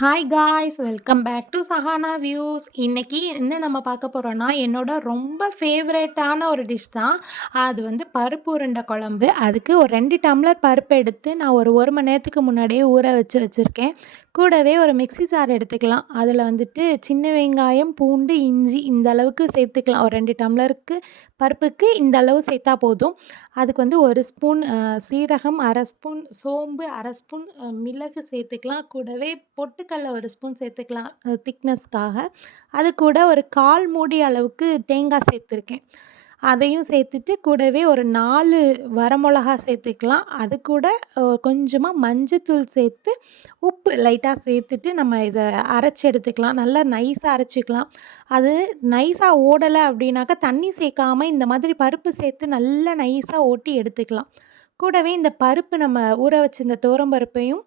Hi guys, welcome back to Sahana views. இன்னைக்கு என்ன நம்ம பார்க்க போகிறோன்னா, என்னோட ரொம்ப ஃபேவரட்டான ஒரு டிஷ் தான். அது வந்து பருப்பு உருண்டை குழம்பு. அதுக்கு ஒரு 2 டம்ளர் பருப்பு எடுத்து நான் ஒரு மணி நேரத்துக்கு முன்னாடியே ஊற வச்சுருக்கேன். கூடவே ஒரு மிக்ஸி ஜார் எடுத்துக்கலாம். அதில் வந்துட்டு சின்ன வெங்காயம், பூண்டு, இஞ்சி இந்த அளவுக்கு சேர்த்துக்கலாம். ஒரு 2 டம்ளருக்கு பருப்புக்கு இந்த அளவு சேர்த்தா போதும். அதுக்கு வந்து 1 ஸ்பூன் சீரகம், 1/2 ஸ்பூன் சோம்பு, 1/2 ஸ்பூன் மிளகு சேர்த்துக்கலாம். கூடவே பொட்டுக்கடல 1 ஸ்பூன் சேர்த்துக்கலாம் திக்னஸ்க்காக. அது கூட ஒரு 1/4 மூடி அளவுக்கு தேங்காய் சேர்த்துருக்கேன். அதையும் சேர்த்துட்டு கூடவே ஒரு 4 வரமிளகா சேர்த்துக்கலாம். அது கூட கொஞ்சமாக மஞ்சத்தூள் சேர்த்து, உப்பு லைட்டாக சேர்த்துட்டு நம்ம இதை அரைச்சி எடுத்துக்கலாம். நல்லா நைஸாக அரைச்சிக்கலாம். அது நைஸாக ஓடலை அப்படின்னாக்கா தண்ணி சேர்க்காமல் இந்த மாதிரி பருப்பு சேர்த்து நல்லா நைஸாக ஓட்டி எடுத்துக்கலாம். கூடவே இந்த பருப்பு நம்ம ஊற வச்சிருந்த துவரம்பருப்பையும்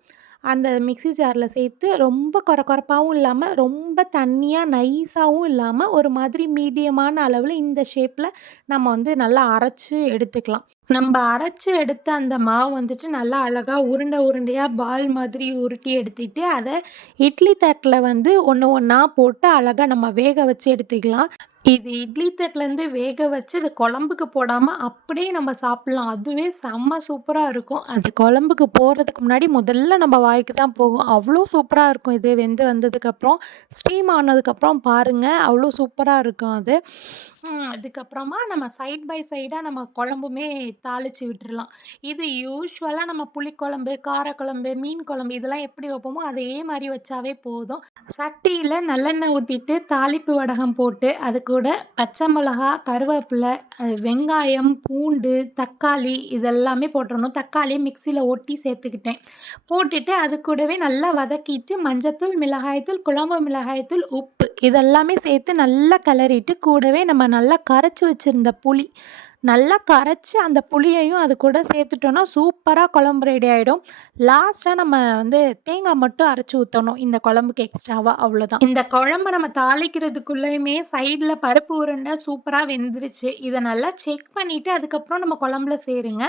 அந்த மிக்ஸி ஜாரில் சேர்த்து ரொம்ப கொரகொரப்பாகவும் இல்லாமல் ரொம்ப தண்ணியாக நைஸாகவும் இல்லாமல் ஒரு மாதிரி மீடியமான அளவில் இந்த ஷேப்பில் நம்ம வந்து நல்லா அரைச்சி எடுத்துக்கலாம். நம்ம அரைச்சி எடுத்த அந்த மாவு வந்துட்டு நல்லா அழகாக உருண்டையாக பால் மாதிரி உருட்டி எடுத்துட்டு அதை இட்லி தட்டில் வந்து ஒன்று ஒன்றா போட்டு அழகாக நம்ம வேக வச்சு எடுத்துக்கலாம். இது இட்லி தட்டுலேருந்து வேக வச்சு அது குழம்புக்கு போடாமல் அப்படியே நம்ம சாப்பிட்லாம். அதுவே செம்ம சூப்பராக இருக்கும். அது குழம்புக்கு போடுறதுக்கு முன்னாடி முதல்ல நம்ம வாய்க்கு தான் போகும். அவ்வளோ சூப்பராக இருக்கும். இது வெந்து வந்ததுக்கப்புறம் ஸ்டீம் ஆனதுக்கப்புறம் பாருங்கள், அவ்வளோ சூப்பராக இருக்கும் அது. அதுக்கப்புறமா நம்ம சைட் பை சைடாக நம்ம குழம்புமே தாளித்து விட்டுறலாம். இது யூஸ்வலாக நம்ம புளிக்குழம்பு, காரக்குழம்பு, மீன் குழம்பு இதெல்லாம் எப்படி வைப்போமோ அதே மாதிரி வச்சாவே போதும். சட்டியில் நல்லெண்ணெய் ஊற்றிட்டு தாளிப்பு வடகம் போட்டு அது கூட பச்சை மிளகா, கருவேப்பிலை, வெங்காயம், பூண்டு, தக்காளி இதெல்லாமே போட்டுறணும். தக்காளியை மிக்சியில் ஓட்டி சேர்த்துக்கிட்டேன். போட்டுட்டு அது கூடவே நல்லா வதக்கிட்டு மஞ்சத்தூள், மிளகாய்த்தூள், குழம்பு மிளகாய்த்தூள், உப்பு இதெல்லாமே சேர்த்து நல்லா கிளறிட்டு கூடவே நம்ம நல்லா கரைச்சி வச்சுருந்த புளி நல்லா கரைச்சி அந்த புளியையும் அது கூட சேர்த்துட்டோன்னா சூப்பராக குழம்பு ரெடி ஆகிடும். லாஸ்ட்டாக நம்ம வந்து தேங்காய் மட்டும் அரைச்சி ஊற்றணும் இந்த குழம்புக்கு எக்ஸ்ட்ராவாக, அவ்வளோதான். இந்த குழம்பு நம்ம தாளிக்கிறதுக்குள்ளேயுமே சைடில் பருப்பு உருண்டை சூப்பராக வெந்துருச்சு. இதை நல்லா செக் பண்ணிவிட்டு அதுக்கப்புறம் நம்ம குழம்புல சேருங்க.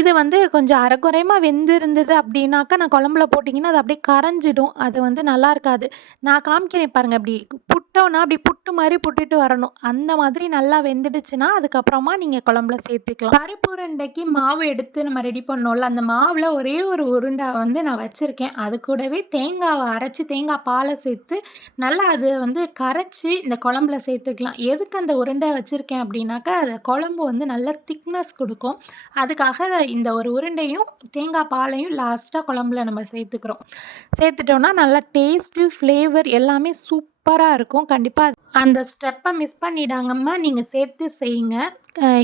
இது வந்து கொஞ்சம் அரைக்குறையமாக வெந்திருந்தது அப்படின்னாக்கா நான் குழம்புல போட்டிங்கன்னா அது அப்படியே கரைஞ்சிடும். அது வந்து நல்லா இருக்காது. நான் காமிக்கிறேன் பாருங்கள், அப்படி புட்டோன்னா அப்படி புட்டு மாதிரி புட்டுட்டு வரணும். அந்த மாதிரி நல்லா வெந்துடுச்சுன்னா அதுக்கப்புறமா நீங்கள் குழம்புல சேர்த்துக்கலாம். பருப்பு உருண்டைக்கு மாவு எடுத்து நம்ம ரெடி பண்ணோம்ல, அந்த மாவில் ஒரே ஒரு உருண்டை வந்து நான் வச்சுருக்கேன். அது கூடவே தேங்காவை அரைச்சி தேங்காய் பாலை சேர்த்து நல்லா அது வந்து கரைச்சி இந்த குழம்புல சேர்த்துக்கலாம். எதுக்கு அந்த உருண்டை வச்சுருக்கேன் அப்படின்னாக்கா அது குழம்பு வந்து நல்லா திக்னஸ் கொடுக்கும். அதுக்காக இந்த ஒரு உருண்டையும் தேங்காய் பாலையும் லாஸ்ட்டாக குழம்புல நம்ம சேர்த்துக்கிறோம். சேர்த்துட்டோன்னா நல்லா டேஸ்ட்டு, ஃப்ளேவர் எல்லாமே சூப்பராக இருக்கும். கண்டிப்பாக அந்த ஸ்டெப்பை மிஸ் பண்ணிடாங்கம்மா, நீங்கள் சேர்த்து செய்யுங்க.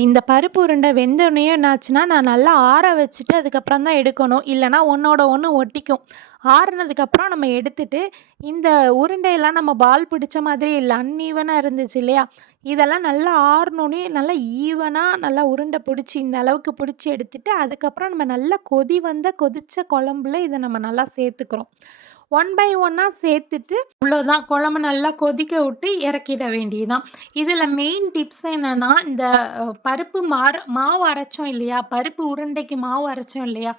இந்த பருப்பு உருண்டை வெந்தோடனே என்னாச்சுன்னா நான் நல்லா ஆற வச்சுட்டு அதுக்கப்புறம் தான் எடுக்கணும். இல்லைனா ஒன்றோட ஒன்று ஒட்டிக்கும். ஆறுனதுக்கப்புறம் நம்ம எடுத்துட்டு இந்த உருண்டையெல்லாம் நம்ம பால் பிடிச்ச மாதிரி இல்லை, அன்ஈவனாக இருந்துச்சு இல்லையா, இதெல்லாம் நல்லா ஆறுனோடனே நல்லா ஈவனாக நல்லா உருண்டை பிடிச்சி இந்த அளவுக்கு பிடிச்சி எடுத்துட்டு அதுக்கப்புறம் நம்ம நல்லா கொதித்த குழம்புல இதை நம்ம நல்லா சேர்த்துக்கிறோம். 1 பை 1 சேர்த்துட்டு இவ்வளோதான். குழம்பு நல்லா கொதிக்க விட்டு இறக்கிட வேண்டியதுதான். இதில் மெயின் டிப்ஸ் என்னென்னா, இந்த பருப்பு மாவு அரைச்சோம் இல்லையா, பருப்பு உருண்டைக்கு மாவு அரைச்சோம் இல்லையா,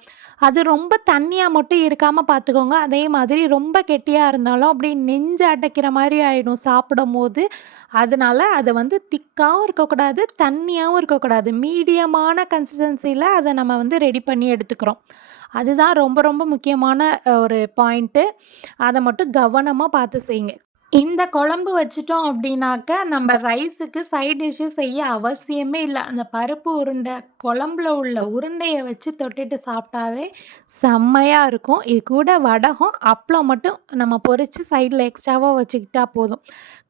அது ரொம்ப தண்ணியாக மட்டும் இருக்காமல் பார்த்துக்கோங்க. அதே மாதிரி ரொம்ப கெட்டியாக இருந்தாலும் அப்படியே நெஞ்சு அடைக்கிற மாதிரி ஆகிடும் சாப்பிடும் போது. அதனால அதை வந்து திக்காகவும் இருக்கக்கூடாது, தண்ணியாகவும் இருக்கக்கூடாது. மீடியமான கன்சிஸ்டன்சியில் அதை நம்ம வந்து ரெடி பண்ணி எடுத்துக்கிறோம். அதுதான் ரொம்ப ரொம்ப முக்கியமான ஒரு பாயிண்ட்டு. அதை மட்டும் கவனமாக பார்த்து செய்யுங்க. இந்த குழம்பு வச்சுட்டோம் அப்படின்னாக்க நம்ம ரைஸுக்கு சைட் டிஷ்ஷு செய்ய அவசியமே இல்லை. அந்த பருப்பு உருண்டை குழம்புல உள்ள உருண்டையை வச்சு தொட்டுட்டு சாப்பிட்டாவே செம்மையாக இருக்கும். இது கூட வடகம், அப்பளம் மட்டும் நம்ம பொரித்து சைடில் எக்ஸ்ட்ராவாக வச்சுக்கிட்டா போதும்.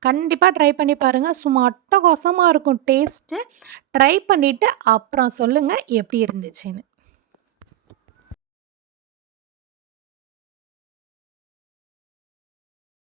கண்டிப்பாக ட்ரை பண்ணி பாருங்கள். சும்மா அட்டகாசமாக இருக்கும் டேஸ்ட்டு. ட்ரை பண்ணிவிட்டு அப்புறம் சொல்லுங்கள் எப்படி இருந்துச்சுன்னு.